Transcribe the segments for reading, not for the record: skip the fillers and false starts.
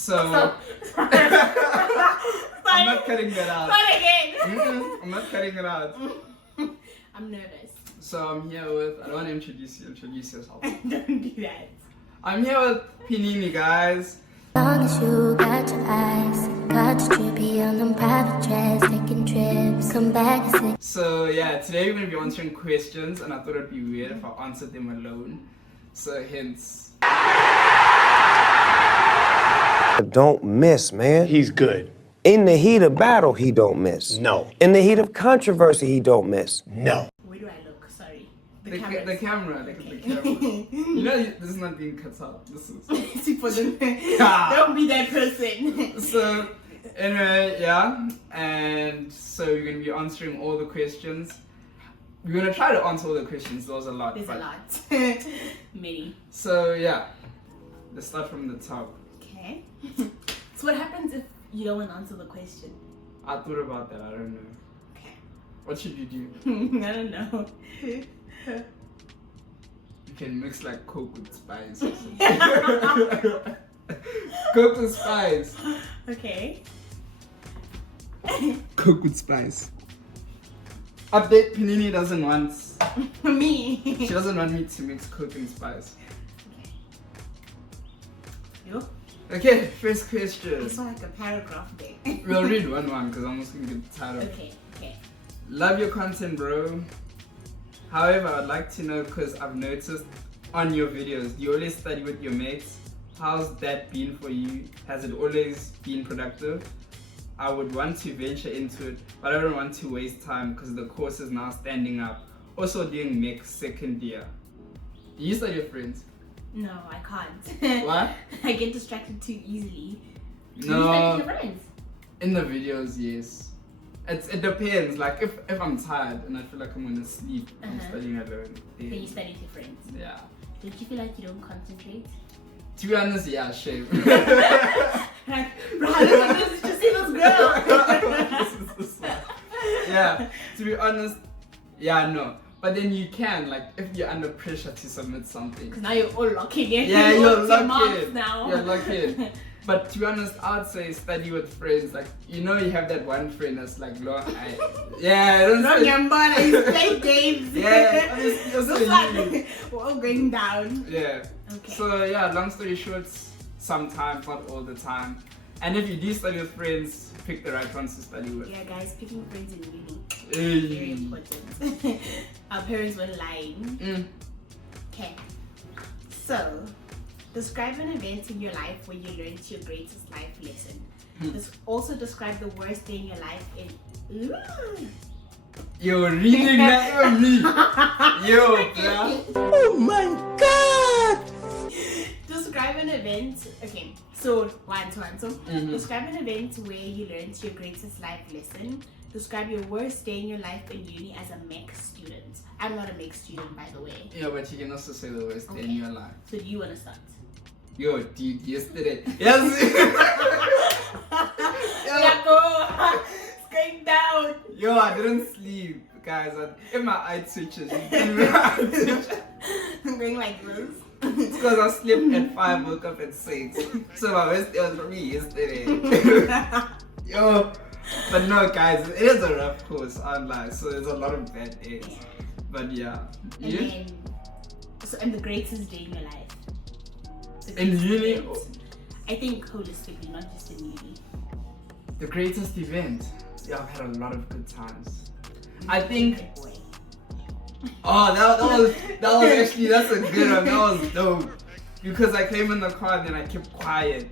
So I'm not cutting that out. Start again. I'm not cutting it out. I'm nervous. So I'm here with, I don't want to introduce you, introduce yourself. Don't do that. I'm here with Pinini, guys. Long as you got your eyes, got your trippy on them private jets, taking trips, come back and say. So yeah, today we're going to be answering questions, and I thought it'd be weird if I answered them alone. So hence. Don't miss, man. He's good. In the heat of battle, he don't miss. No. In the heat of controversy, he don't miss. No. Where do I look? Sorry. The camera, look at the Okay. camera. You know, this is not being cut out. This is. See for them. Don't be that person. So, anyway, yeah. And so we're going to be answering all the questions. We're going to try to answer all the questions. There's a lot. There's a lot. Many. So, yeah. Let's start from the top. Okay. So what happens if you don't want to answer the question? I thought about that. I don't know. Okay. What should you do? I don't know. You can mix like Coke with spice or something. Coke with spice. Okay. Coke with spice. Update, Pinini doesn't want. Me. She doesn't want me to mix Coke and spice. Okay. You? Okay, first question. It's like a paragraph there. We'll read one because I'm almost gonna get tired of. Okay. Love your content, bro. However, I'd like to know, because I've noticed on your videos, you always study with your mates. How's that been for you? Has it always been productive? I would want to venture into it, but I don't want to waste time because the course is now standing up. Also doing mech second year. Do you study with friends? No, I can't. What? I get distracted too easily. Do you No. study with your friends? In the videos, yes. It depends. Like if I'm tired and I feel like I'm gonna sleep, I'm studying alone. Then you study with your friends. Yeah. Don't you feel like you don't concentrate? To be honest, yeah, shame. Like, bro, just see this girl. Yeah, to be honest, yeah, no. But then you can, like, if you're under pressure to submit something. Because now you're all locking in. Yeah, you're Marks locked now. You're locked in. But to be honest, I'd say study with friends. Like, you know, you have that one friend that's like, yeah, don't Not say- your mother, you play games. Yeah, it's Looks like we're all going down. Yeah. Okay. So yeah, long story short, sometimes, not all the time. And if you do study with friends, pick the right ones to study with. Yeah, guys, picking friends in uni. Hey. Very important. Our parents were lying. Okay. So, describe an event in your life where you learned your greatest life lesson. Also describe the worst day in your life in... You're reading that with me. Yo, bro. Oh my God! Describe an event. Okay, so one. So, describe an event where you learned your greatest life lesson. Describe your worst day in your life in uni as a mech student. I'm not a mech student, by the way. Yeah, but you can also say the worst day in your life. So do you want to start? Yo, dude, yesterday. Yes. Yeah, go. It's going down. Yo, I didn't sleep, guys. If my eye twitches, I'm going like this. it's because I slept at 5, woke up at 6. So my worst day was for me yesterday. Yo, but no, guys, it is a rough course online, so there's a lot of bad days. Yeah. But yeah, And you then, and the greatest day in your life. The in greatest uni, event. I think holistically, not just in uni. the greatest event. Yeah, I've had a lot of good times. I think. Oh, that was actually, that's a good one. That was dope. Because I came in the car and then I kept quiet.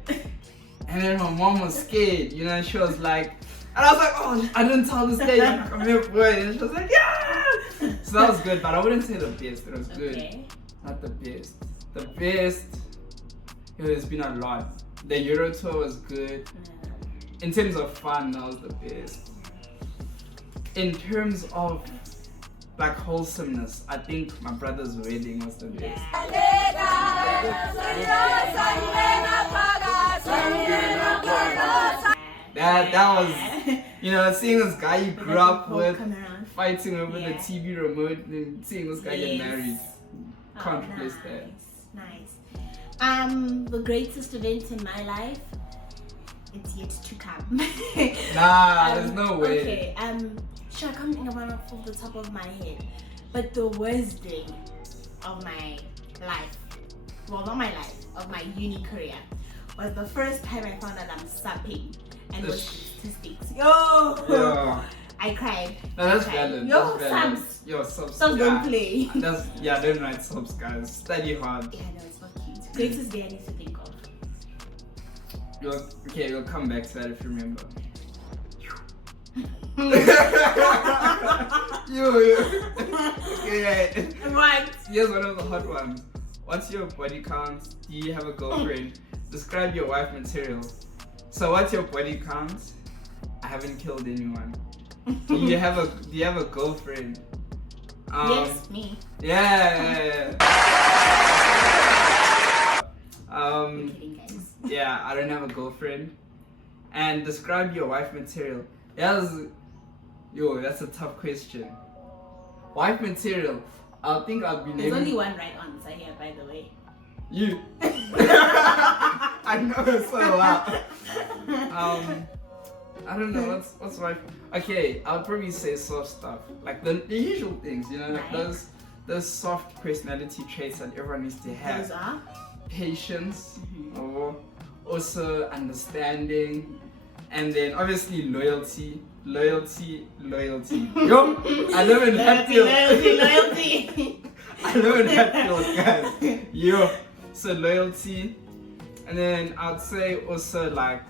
And then my mom was scared, you know, she was like, and I was like, oh, I didn't tell this day, come here, boy. And she was like, yeah! So that was good, but I wouldn't say the best, it was good. Okay. Not the best. The best, there's been a lot. The Euro tour was good. In terms of fun, that was the best. In terms of like wholesomeness, I think my brother's wedding was the best. That was, you know, seeing this guy you grew up with fighting over the TV remote and seeing this guy get married. Can't replace that. Nice. The greatest event in my life it's yet to come. Nah, there's no way. Okay, sure, I can't think of one off the top of my head. But the worst day of my life, well, not my life, of my uni career, was the first time I found out I'm supping and was statistics. Yeah. I cried. No, that's I cried. valid. Yo, That's valid. subs. Yo, subs. Subs don't play. Don't write subs, guys. Study hard. Yeah, no, it's not cute. Greatest day I need to think of. We'll come back to that if you remember. Okay. Right. Here's one of the hot ones. What's your body count? Do you have a girlfriend? Describe your wife material. So what's your body count? I haven't killed anyone. Do you have a girlfriend? Yes, me. Yeah. I'm kidding, guys. Yeah, I don't have a girlfriend. And describe your wife material. That's a tough question. Wife material. I think I'll be There's naming. only one right answer here, by the way. You. I know it's so loud. I don't know what's wife. Okay, I'll probably say soft stuff, like the usual things, you know, like Right. those soft personality traits that everyone needs to have. Those are? Patience, or also understanding, and then obviously loyalty. Yo, I live in Hatfield. Loyalty. I live in Hatfield, guys. Yo, so loyalty, and then I'd say also like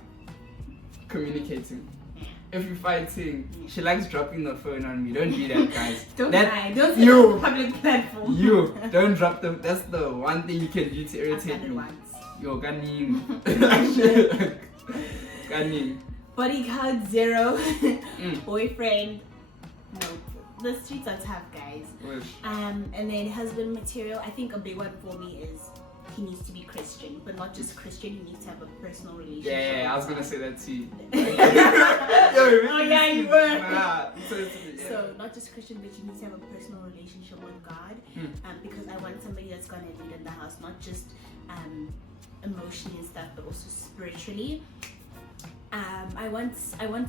communicating. If you're fighting, she likes dropping the phone on me. Don't do that, guys. Don't that, lie. Don't say it on a public platform. You don't drop the. That's the one thing you can do to I've irritate done it me. once. Yo, ganing. Ganing. Body count 0. Boyfriend. No. The streets are tough, guys. And then husband material. I think a big one for me is he needs to be Christian, but not just Christian. He needs to have a personal relationship. Yeah, I was gonna say that too. Oh yeah, you were. So not just Christian, but you need to have a personal relationship with God. Because I want somebody that's gonna lead in the house, not just emotionally and stuff, but also spiritually. I want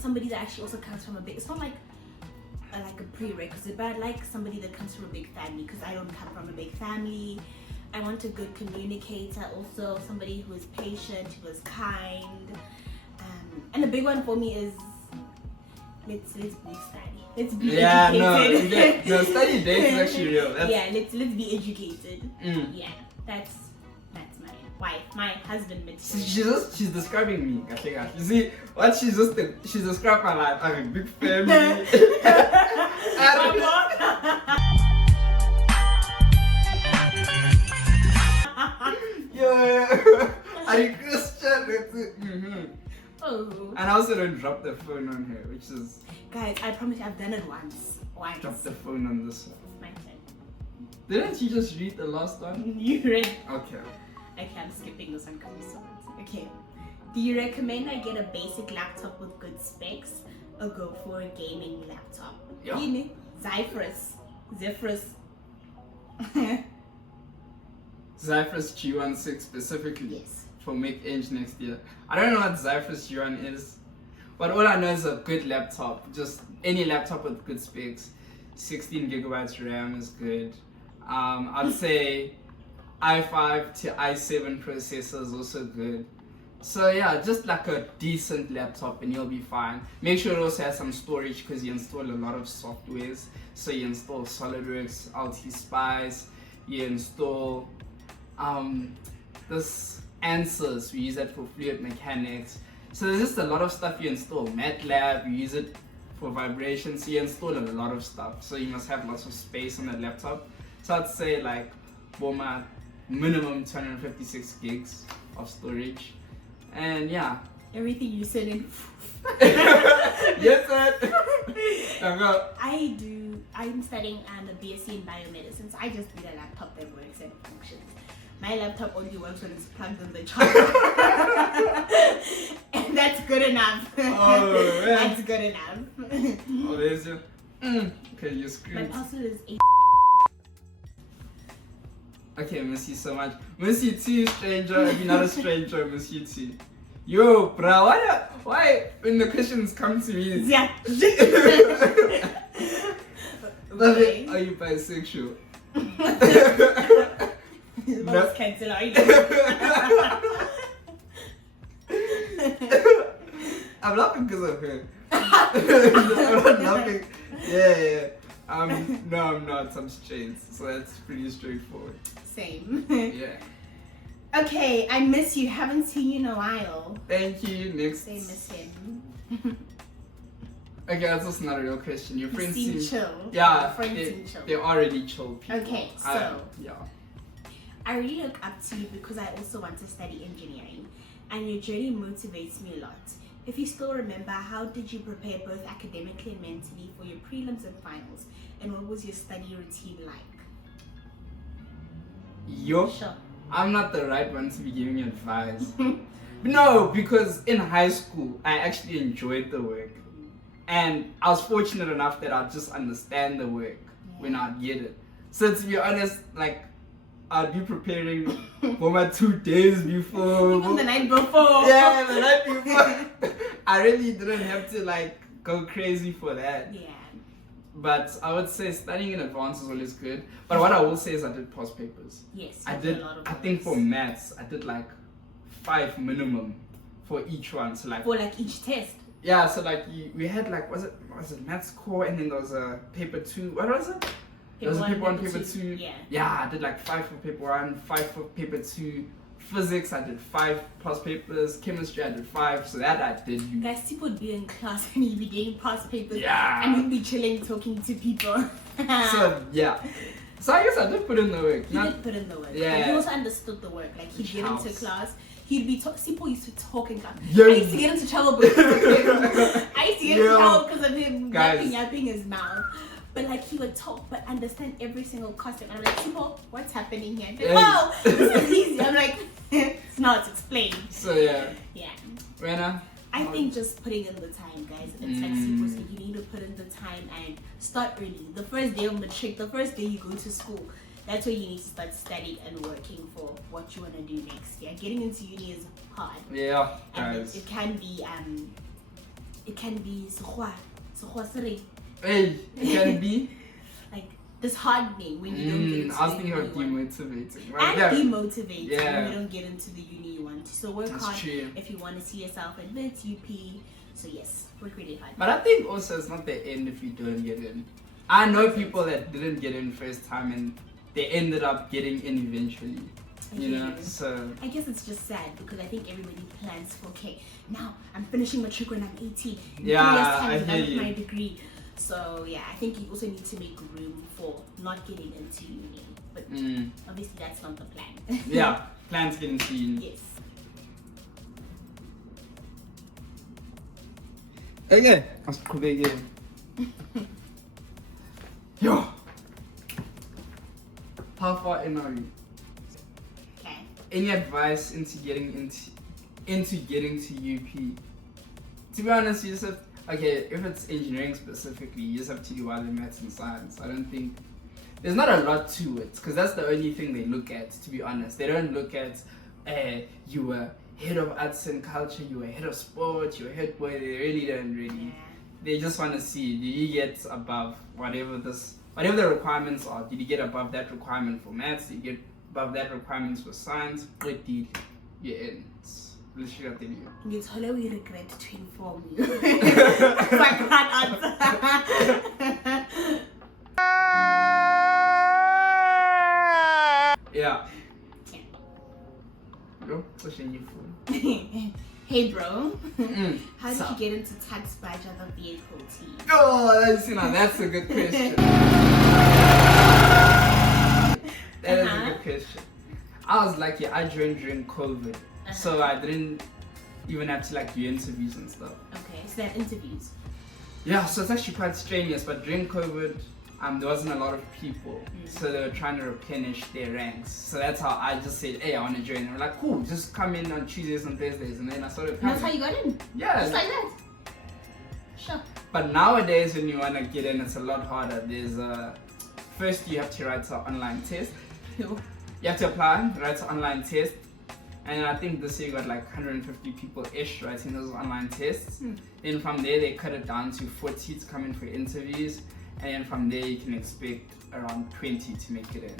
somebody that actually also comes from a big. It's not like a prerequisite, but I like somebody that comes from a big family because I don't come from a big family. I want a good communicator, also somebody who is patient, who is kind, and the big one for me is let's be study. Let's be educated. No, study dates is actually real. Let's be educated. Yeah, that's my wife, my husband material. She's describing me. You see what she's described my life. I have a big family. I'm Christian. Oh. And I also don't drop the phone on her, which is. Guys, I promise you, I've done it once. Drop the phone on this one. My turn. Didn't you just read the last one? You read. Okay. Okay, I'm skipping this one because you saw it. Okay. Do you recommend I get a basic laptop with good specs or go for a gaming laptop? Yeah. Yini, Zephyrus. Zephyrus G16 specifically. Yes. For mid-range next year. I don't know what Zephyrus G1 is, but all I know is a good laptop. Just any laptop with good specs. 16 gigabytes RAM is good. I'd say i5 to i7 processor is also good. So yeah, just like a decent laptop and you'll be fine. Make sure it also has some storage because you install a lot of softwares. So you install SolidWorks, LT-Spice, you install this Answers, we use that for fluid mechanics. So there's just a lot of stuff you install. MATLAB, you use it for vibration, so you install a lot of stuff. So you must have lots of space on that laptop. So I'd say like Boma, minimum 256 gigs of storage. And yeah. Everything you said in. Yes, sir. I'm studying a BSc in biomedicine, so I just need a laptop that works and functions. My laptop only works when it's plugged in the charger. And that's good enough. Oh, man. That's good enough. Oh, there's your. Okay, your screen. My password is 8. Okay, miss you so much. Miss you too, stranger. If you're not a stranger, miss you too. Yo, bro, why when the questions come to me? Yeah. Okay. Are you bisexual? Let's cancel are you? I'm laughing because of her. I'm not laughing. Yeah. No, I'm not. I'm straight, so that's pretty straightforward. Same. Yeah. Okay, I miss you. Haven't seen you in a while. Thank you. Next. Same miss him. Okay, that's also not a real question. Your friends seem chill. Yeah, Your friends seem chill. they're already chill people. Okay, so yeah. I really look up to you because I also want to study engineering, and your journey motivates me a lot. If you still remember, how did you prepare both academically and mentally for your prelims and finals, and what was your study routine like? Sure. I'm not the right one to be giving you advice. No, because in high school, I actually enjoyed the work. And I was fortunate enough that I'd just understand the work when I'd get it. So to be honest, like, I'd be preparing for my 2 days before. Even the night before. Yeah, the night before. I really didn't have to, like, go crazy for that. Yeah. But I would say studying in advance is always good. But what I will say is I did past papers. Yes, I did. I think for maths, I did like 5 minimum for each one. So like for like each test. Yeah. So like we had like was it maths core, and then there was a paper 2. What was it? There was a paper 1, paper 2. Yeah. Yeah. I did like 5 for paper 1, 5 for paper 2. Physics, I did 5 past papers. Chemistry, I did 5. So that I did. Guys, people would be in class and you'd be getting past papers. Yeah. And you'd be chilling, talking to people. So yeah. So I guess I did put in the work. He did put in the work. Yeah. But he also understood the work. Like he'd get into class. He'd be people used to talk in class. Yeah. I used to get into trouble because of him. I used to get into trouble because of him yapping his mouth. But like he would talk but understand every single concept. And I'm like, people, what's happening here? Like, oh, this is easy. I'm like, it's not, it's explained. So yeah. Yeah. Rena? I think just putting in the time, guys. It's like super said, you need to put in the time and start early. The first day of matric, the first day you go to school, that's where you need to start studying and working for what you want to do next. Yeah, getting into uni is hard. Yeah, and guys. it can be Hey, it can be like disheartening when you don't get into I was the thinking uni of you want. demotivating. And yeah. demotivating Yeah. when you don't get into the uni you want. So work That's hard true. if you want to see yourself at VIT, UP. So yes, work really hard. But I think also it's not the end if you don't get in. I know people that didn't get in first time and they ended up getting in eventually. You know, so I guess it's just sad because I think everybody plans for okay, now I'm finishing matric when I'm 18. In 3 years' time, I'm done with my degree. So yeah, I think you also need to make room for not getting into uni. But obviously that's not the plan. yeah, plan to get into uni. Yes. Okay, let's go again. Yo, how far in are you? Okay. Any advice into getting to UP? To be honest, you just have, okay, if it's engineering specifically, you just have to do well in maths and science. I don't think there's not a lot to it because that's the only thing they look at. To be honest, they don't look at you were head of arts and culture, you were head of sport, you were head boy. They really don't Yeah. They just want to see, did you get above whatever the requirements are? Did you get above that requirement for maths? Did you get above that requirements for science? What did you end? Literally, I tell you. It's we regret to inform you. I can't answer. Yeah. Yo, pushing your phone. Hey bro, how did you get into tax badge of the vehicle team? Oh, that's a good question. That is a good question. I was lucky. I joined during COVID, so I didn't even have to like do interviews and stuff. Okay, so they had interviews. Yeah, so it's actually quite strenuous. But during COVID, there wasn't a lot of people, so they were trying to replenish their ranks. So that's how I just said, hey, I want to join. And we're like, cool, just come in on Tuesdays and Thursdays. And then I started coming. And that's how you got in? Yeah. Just like that? Sure. But nowadays, when you want to get in, it's a lot harder. There's first you have to write an online test. You have to apply, write an online test, And I think this year got like 150 people-ish writing those online tests. Then from there they cut it down to 40 to come in for interviews, and then from there you can expect around 20 to make it in.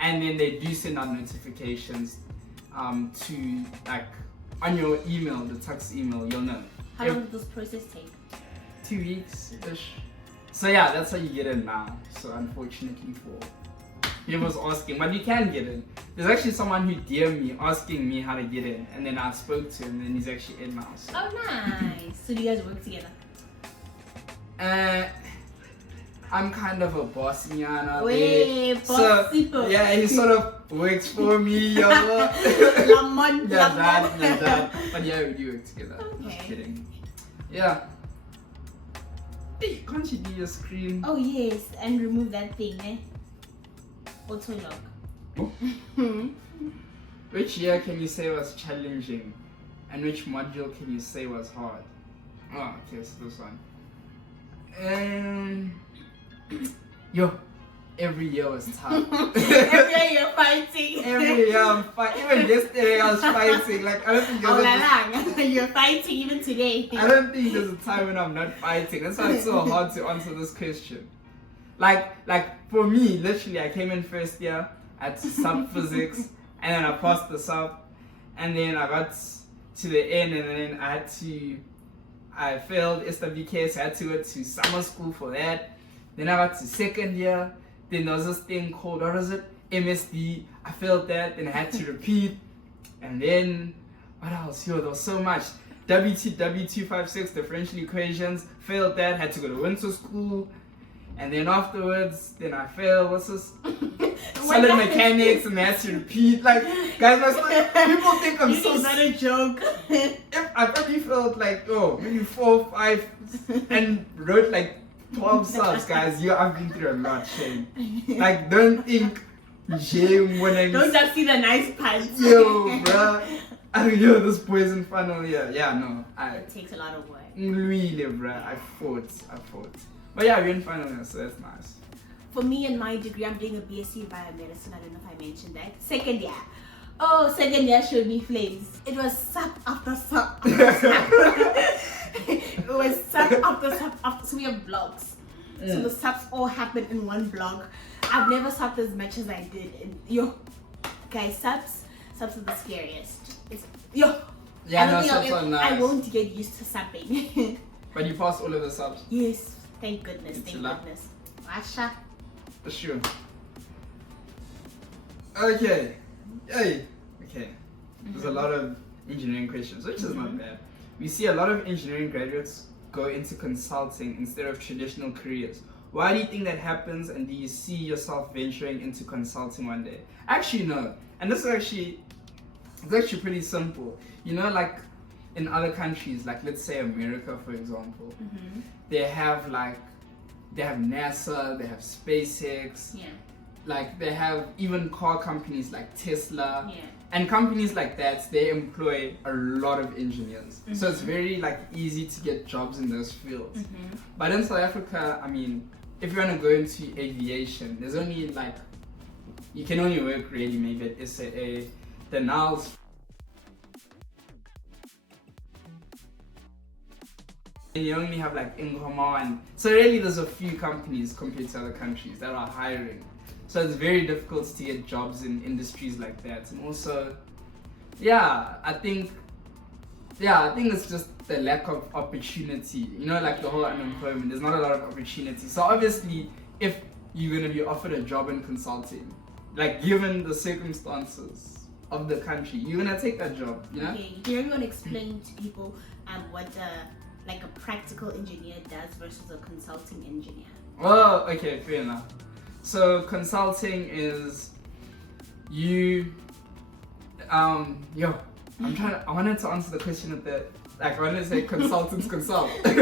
And then they do send out notifications to like on your email, the Tux email, you'll know. How long did this process take? 2 weeks-ish. So yeah, that's how you get in now. So unfortunately for he was asking, but you can get in. There's actually someone who DM'd me asking me how to get in, and then I spoke to him, and he's actually in now. So. Oh, nice. So do you guys work together? I'm kind of a boss, Nyana. Wait, so, yeah, he sort of works for me, yo. that. But yeah, we do work together. Okay. Just kidding. Yeah. Hey, can't you do your screen? Oh yes, and remove that thing, eh? Auto lock. Oh. Which year can you say was challenging, and which module can you say was hard? Oh, okay, so this one. Yo, every year was tough. Every year you're fighting. Every year I'm fighting. Even yesterday I was fighting. Like I don't think you're fighting even today. I don't think there's a time when I'm not fighting. That's why it's so hard to answer this question. Like for me, literally, I came in first year, I had to sub physics, and then I passed the sub, and then I got to the end, and then I failed SWK, so I had to go to summer school for that. Then I got to second year, then there was this thing called, what was it? MSD, I failed that, then I had to repeat, and then, what else? Yo, there was so much. W256 differential equations, failed that, had to go to winter school. And then afterwards, then I failed. What's this? Solid mechanics, and I had to repeat. Like, guys, people think I'm so. It's not a joke. I probably felt like, maybe 4, 5, and wrote like 12 subs, guys. I've been through a lot, Shane. Like, don't think shame when I. Don't just see the nice parts. Yo, bruh. Yo, this poison funnel here. Yeah, no. It takes a lot of work. Really, bruh. I fought. But yeah, we're in final year, so that's nice. For me and my degree, I'm doing a BSc Biomedicine. I don't know if I mentioned that. Second year. Oh, second year showed me flames. It was sub after sub after sub. It was sub after sub after. So we have blocks. So the subs all happened in one block. I've never subbed as much as I did. Guys, subs are the scariest. Yeah, I won't get used to subbing. But you passed all of the subs? Yes. Thank goodness, Asha. Sure. Okay. Yay. Okay. There's a lot of engineering questions, which is not bad. We see a lot of engineering graduates go into consulting instead of traditional careers. Why do you think that happens, and do you see yourself venturing into consulting one day? Actually, no. And this is actually pretty simple. You know, like in other countries, like let's say America, for example, they have NASA, they have SpaceX, like they have even car companies like Tesla, and companies like that, they employ a lot of engineers. So it's very like easy to get jobs in those fields. But in South Africa, I mean, if you want to go into aviation, there's only like, you can only work really maybe at SAA, the NALS. And you only have like Ingoma, and so really there's a few companies compared to other countries that are hiring. So it's very difficult to get jobs in industries like that. And also, I think it's just the lack of opportunity. You know, like the whole unemployment, there's not a lot of opportunity. So obviously, if you're going to be offered a job in consulting, like given the circumstances of the country, you're going to take that job, you know? Okay, can everyone explain to people what like a practical engineer does versus a consulting engineer? Oh, okay, fair enough. So consulting is I wanted to answer the question at the, like I wanted to say consultants consult. But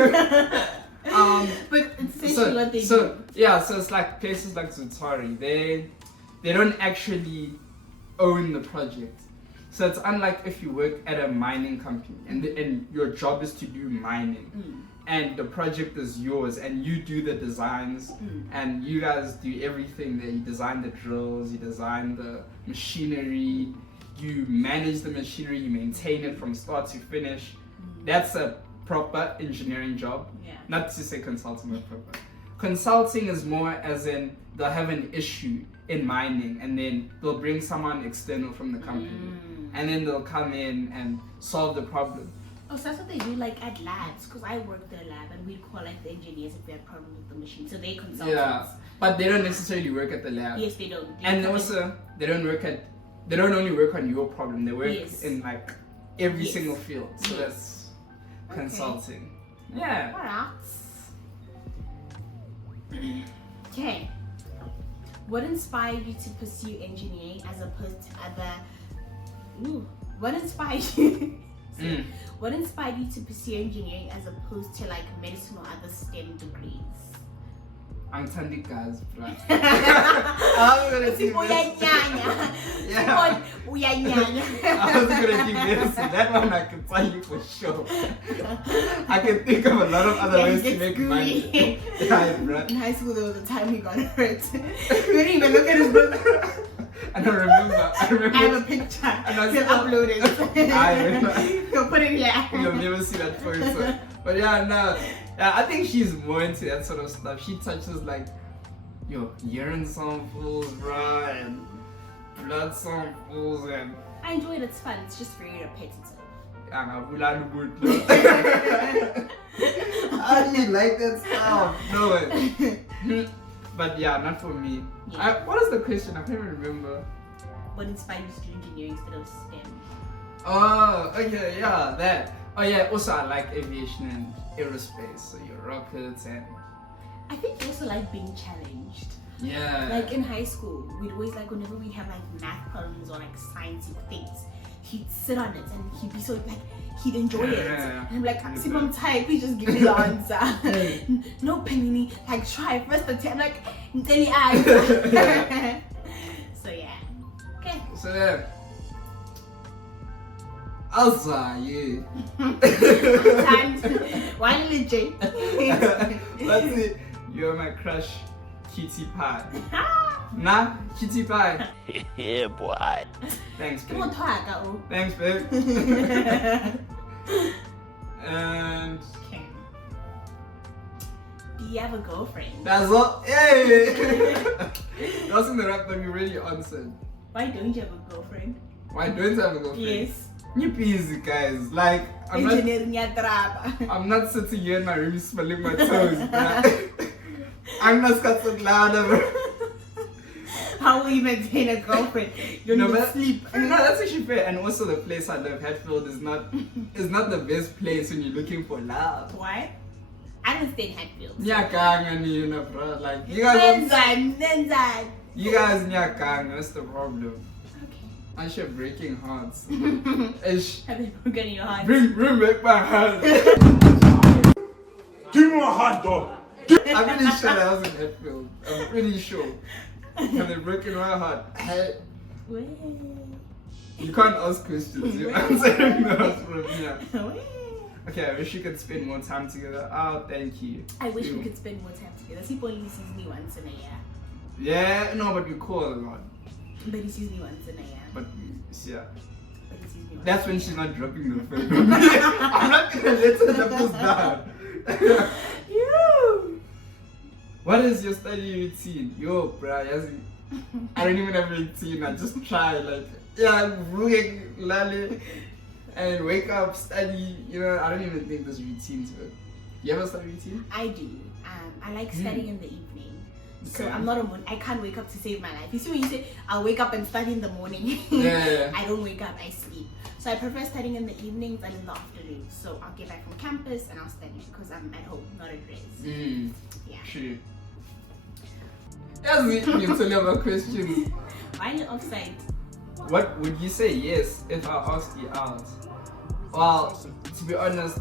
it's essentially what they do. Yeah, so it's like places like Zutari, they don't actually own the project. So it's unlike if you work at a mining company and your job is to do mining, and the project is yours and you do the designs, and you guys do everything there. You design the drills, you design the machinery, you manage the machinery, you maintain it from start to finish. That's a proper engineering job. Yeah. Not to say consulting is proper. Consulting is more as in they'll have an issue in mining and then they'll bring someone external from the company and then they'll come in and solve the problem. Oh, so that's what they do like at labs, because I worked at a lab and we'd call like the engineers if they had problems with the machine. So they consultants. Yeah, but they don't necessarily work at the lab. Yes, they don't. And also, they don't only work on your problem, they work in like every single field. So that's consulting. Yeah. Alright. Okay. What inspired you to pursue engineering as opposed to other... What inspired you... What inspired you to pursue engineering as opposed to like medicine or other STEM degrees? I'm Tandy guys, bro. I'm gonna do this. Yeah. I was gonna do this. That one I can tell you for sure. I can think of a lot of other ways to make money. Yeah, bro. In high school there was a time he got hurt. You didn't even look at his book. I don't remember. I have a picture. And I still upload it. I remember. You'll put it here. You'll never see that photo. But yeah, no. Yeah, I think she's more into that sort of stuff. She touches like, urine samples, bro, and blood samples, and... I enjoy it, it's fun. It's just very repetitive. I really like that stuff. No way. But yeah, not for me. Yeah. What is the question? I can't even remember. What inspired you to do engineering instead of STEM? Oh, okay, yeah, that. Oh yeah, also I like aviation and aerospace, so your rockets and... I think you also like being challenged. Yeah. Like in high school, we'd always like, whenever we have like math problems or like sciencey things, he'd sit on it and he'd be so like, he'd enjoy it. And I'm like, I'm tired, please just give me the answer. No Penny, like try first attempt, like until you answer. So yeah. Okay. So yeah. Alza, yeah. One legit. Let's see. You're my crush, Kitty Pie. Nah, Kitty Pie. Yeah, boy. Thanks, babe. Come on, Thanks, babe. And okay. Do you have a girlfriend? That's all. Hey! That's in the rap that we already answered. Why don't you have a girlfriend? Why don't you have a girlfriend? Yes. You're busy, guys. Like, I'm not sitting here in my room smelling my toes, bruh. I'm not scared loud. How will you maintain a girlfriend? You don't even sleep. No, that's actually fair. And also the place I live, Hatfield, is not the best place when you're looking for love. Why? I don't stay in Hatfield. So. Bro. Like, you guys nyakang, that's the problem. I should breaking hearts. Have they broken your heart? Bring back my heart. Give me my heart, dog. I'm pretty sure that was in Hatfield. I'm pretty sure. Have they broken my heart? You can't ask questions. You're answering those from here. Okay, I wish you could spend more time together. Oh, thank you. I wish we could spend more time together. He only sees me once in a year. Yeah, no, but we call a lot. But he sees me once in a year. But yeah. But he sees me once. That's when she's not dropping the phone. I'm not gonna let her let us down. You. What is your study routine? Yo, bruh, I don't even have a routine. I just try, like, working, lally, and wake up, study. I don't even think there's routine to it. You have a study routine? I do. I like studying in the evening. Okay. So I'm not I can't wake up to save my life. You see when you say I'll wake up and study in the morning? Yeah. I don't wake up, I sleep. So I prefer studying in the evenings and in the afternoon. So I'll get back from campus and I'll study because I'm at home, not at rest. Yeah. True. That's me. You tell me about questions. Why are you offside? What would you say yes if I asked you out? Well, to be honest,